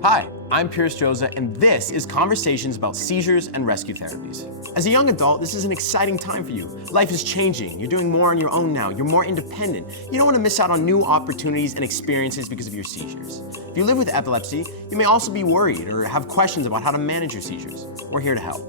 Hi, I'm Pierce Joza, and this is Conversations about Seizures and Rescue Therapies. As a young adult, this is an exciting time for you. Life is changing. You're doing more on your own now. You're more independent. You don't want to miss out on new opportunities and experiences because of your seizures. If you live with epilepsy, you may also be worried or have questions about how to manage your seizures. We're here to help.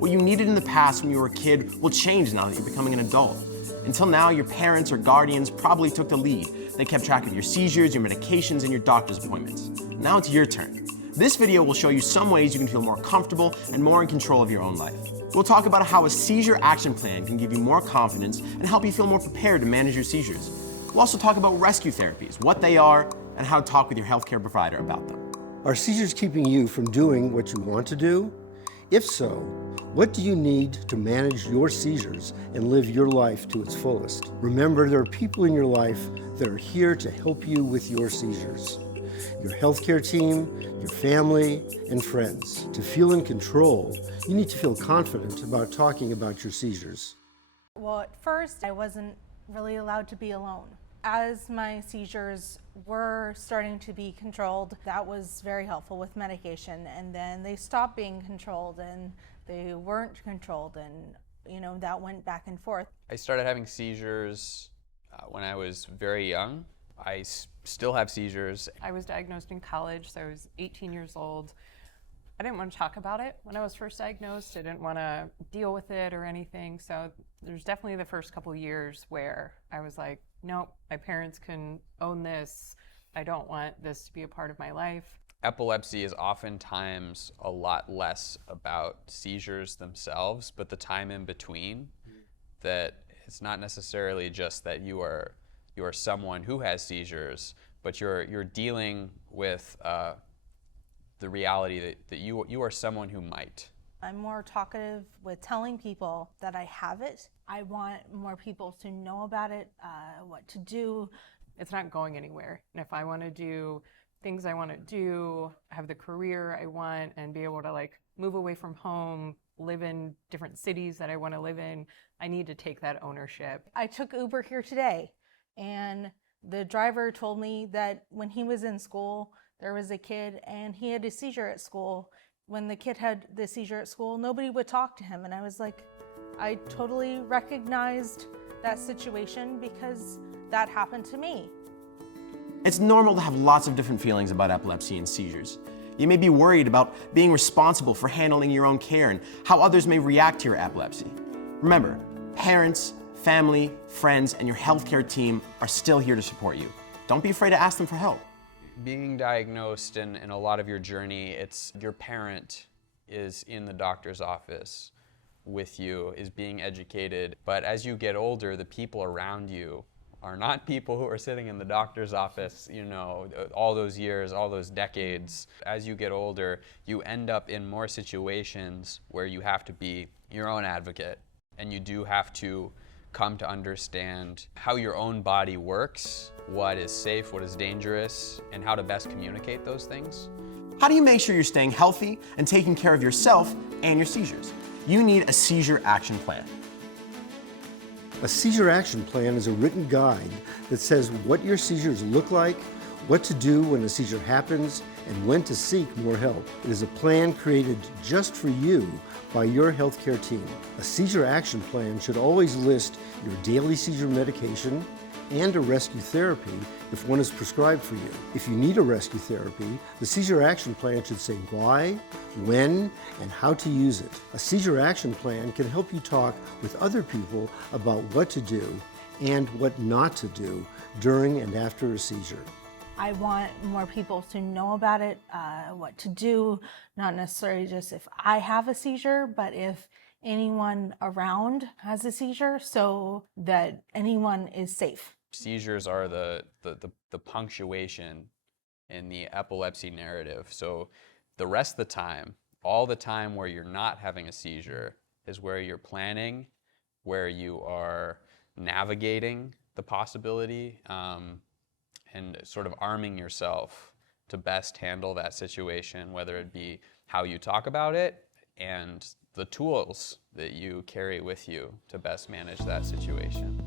What you needed in the past when you were a kid will change now that you're becoming an adult. Until now, your parents or guardians probably took the lead. They kept track of your seizures, your medications, and your doctor's appointments. Now it's your turn. This video will show you some ways you can feel more comfortable and more in control of your own life. We'll talk about how a seizure action plan can give you more confidence and help you feel more prepared to manage your seizures. We'll also talk about rescue therapies, what they are, and how to talk with your healthcare provider about them. Are seizures keeping you from doing what you want to do? If so, what do you need to manage your seizures and live your life to its fullest? Remember, there are people in your life that are here to help you with your seizures. Your healthcare team, your family, and friends. To feel in control, you need to feel confident about talking about your seizures. Well, at first, I wasn't really allowed to be alone. As my seizures were starting to be controlled, that was very helpful with medication. And then they stopped being controlled and they weren't controlled, and that went back and forth. I started having seizures when I was very young. I still have seizures. I was diagnosed in college, so I was 18 years old. I didn't want to talk about it when I was first diagnosed. I didn't want to deal with it or anything. So there's definitely the first couple of years where I was like, nope, my parents can own this. I don't want this to be a part of my life. Epilepsy is oftentimes a lot less about seizures themselves, but the time in between. That it's not necessarily just that you are someone who has seizures, but you're dealing with the reality that you are someone who might. I'm more talkative with telling people that I have it. I want more people to know about it, what to do. It's not going anywhere. And if I want to do things I want to do, have the career I want, and be able to move away from home, live in different cities that I want to live in, I need to take that ownership. I took Uber here today, and the driver told me that when he was in school, there was a kid and he had a seizure at school. When the kid had the seizure at school, nobody would talk to him. And I was like, I totally recognized that situation because that happened to me. It's normal to have lots of different feelings about epilepsy and seizures. You may be worried about being responsible for handling your own care and how others may react to your epilepsy. Remember, parents, family, friends, and your healthcare team are still here to support you. Don't be afraid to ask them for help. Being diagnosed in a lot of your journey, it's your parent is in the doctor's office with you, is being educated. But as you get older, the people around you are not people who are sitting in the doctor's office, all those years, all those decades. As you get older, you end up in more situations where you have to be your own advocate, and you do have to come to understand how your own body works, what is safe, what is dangerous, and how to best communicate those things. How do you make sure you're staying healthy and taking care of yourself and your seizures? You need a seizure action plan. A seizure action plan is a written guide that says what your seizures look like, what to do when a seizure happens, and when to seek more help. It is a plan created just for you by your healthcare team. A seizure action plan should always list your daily seizure medication and a rescue therapy if one is prescribed for you. If you need a rescue therapy, the seizure action plan should say why, when, and how to use it. A seizure action plan can help you talk with other people about what to do and what not to do during and after a seizure. I want more people to know about it, what to do, not necessarily just if I have a seizure, but if anyone around has a seizure, so that anyone is safe. Seizures are the punctuation in the epilepsy narrative. So the rest of the time, all the time where you're not having a seizure is where you're planning, where you are navigating the possibility, and sort of arming yourself to best handle that situation, whether it be how you talk about it and the tools that you carry with you to best manage that situation.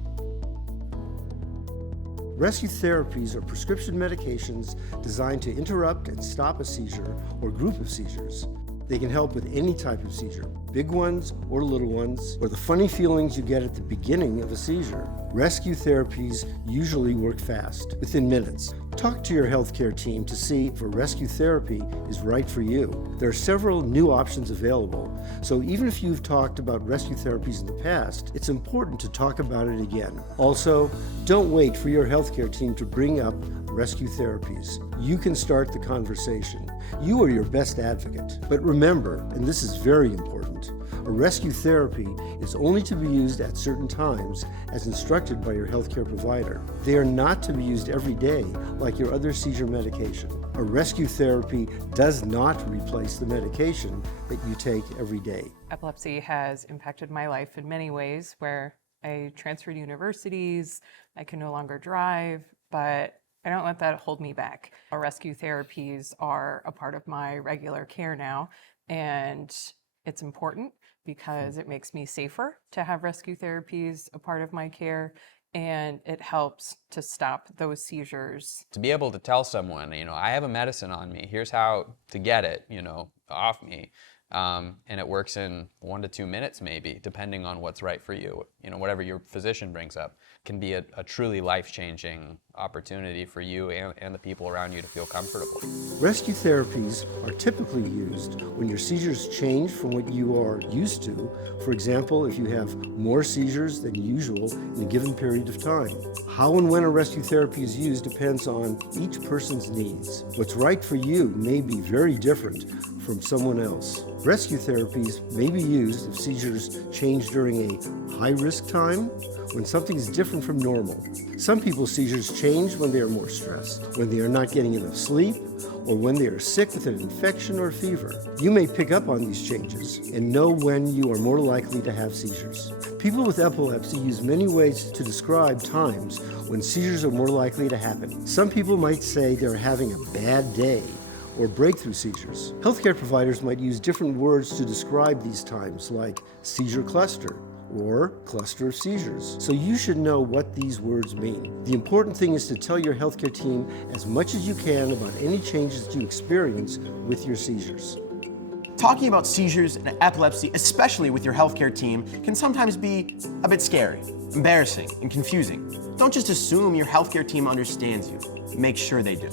Rescue therapies are prescription medications designed to interrupt and stop a seizure or group of seizures. They can help with any type of seizure, big ones or little ones, or the funny feelings you get at the beginning of a seizure. Rescue therapies usually work fast, within minutes. Talk to your healthcare team to see if a rescue therapy is right for you. There are several new options available, so even if you've talked about rescue therapies in the past, it's important to talk about it again. Also, don't wait for your healthcare team to bring up rescue therapies. You can start the conversation. You are your best advocate. But remember, and this is very important, a rescue therapy is only to be used at certain times as instructed by your healthcare provider. They are not to be used every day like your other seizure medication. A rescue therapy does not replace the medication that you take every day. Epilepsy has impacted my life in many ways where I transferred universities, I can no longer drive, but I don't let that hold me back. Our rescue therapies are a part of my regular care now, and it's important because it makes me safer to have rescue therapies a part of my care, and it helps to stop those seizures. To be able to tell someone, I have a medicine on me, here's how to get it, off me. And it works in 1 to 2 minutes maybe, depending on what's right for you. Whatever your physician brings up can be a truly life-changing opportunity for you and the people around you to feel comfortable. Rescue therapies are typically used when your seizures change from what you are used to. For example, if you have more seizures than usual in a given period of time. How and when a rescue therapy is used depends on each person's needs. What's right for you may be very different from someone else. Rescue therapies may be used if seizures change during a high-risk time, when something is different from normal. Some people's seizures change when they are more stressed, when they are not getting enough sleep, or when they are sick with an infection or fever. You may pick up on these changes and know when you are more likely to have seizures. People with epilepsy use many ways to describe times when seizures are more likely to happen. Some people might say they're having a bad day, or breakthrough seizures. Healthcare providers might use different words to describe these times, like seizure cluster or cluster of seizures. So you should know what these words mean. The important thing is to tell your healthcare team as much as you can about any changes you experience with your seizures. Talking about seizures and epilepsy, especially with your healthcare team, can sometimes be a bit scary, embarrassing, and confusing. Don't just assume your healthcare team understands you. Make sure they do.